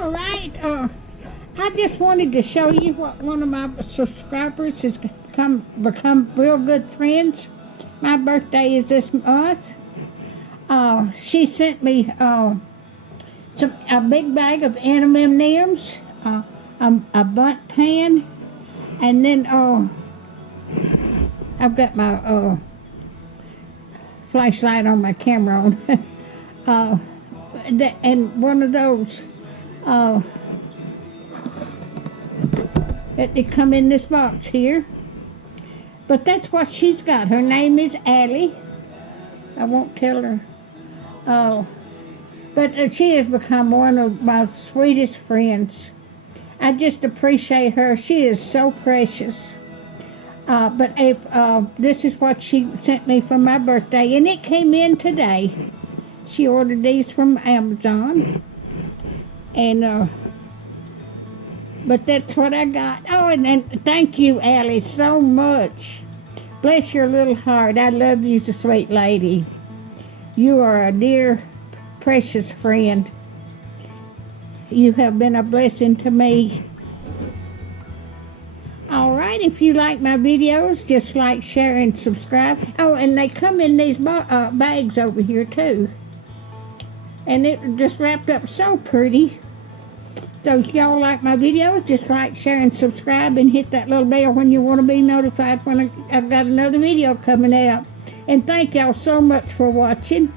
All right. I just wanted to show you what one of my subscribers has become real good friends. My birthday is this month. She sent me a big bag of M&Ms, a bunt pan, and then I've got my flashlight on my camera on. And one of those, they come in this box here. But that's what she's got. Her name is Allie. I won't tell her. But she has become one of my sweetest friends. I just appreciate her. She is so precious. But this is what she sent me for my birthday, and it came in today. She ordered these from Amazon, and but that's what I got. Oh, and thank you, Allie, so much. Bless your little heart. I love you, the sweet lady. You are a dear, precious friend. You have been a blessing to me. All right, if you like my videos, just like, share, and subscribe. Oh, and they come in these bags over here, too. And it just wrapped up so pretty. So if y'all like my videos, just like, share, and subscribe, and hit that little bell when you want to be notified when I've got another video coming out. And thank y'all so much for watching.